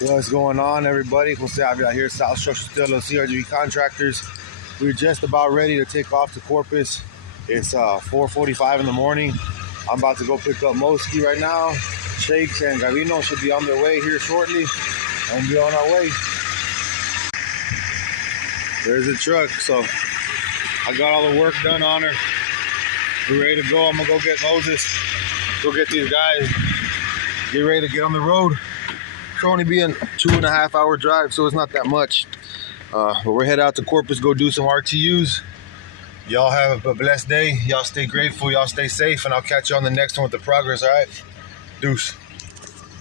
What's going on, everybody? Jose Avila here, South Structure Steel, CRGV Contractors. We're just about ready to take off to Corpus. It's 4:45 in the morning. I'm about to go pick up Moski right now. Shakes and Gavino should be on their way here shortly, and we'll be on our way. There's the truck, so I got all the work done on her. We're ready to go. I'm gonna go get Moses, go get these guys, get ready to get on the road. It's only being 2.5 hour drive, so it's not that much. But we're headed out to Corpus, go do some RTUs. Y'all have a blessed day. Y'all stay grateful. Y'all stay safe, and I'll catch you on the next one with the progress. All right, deuce.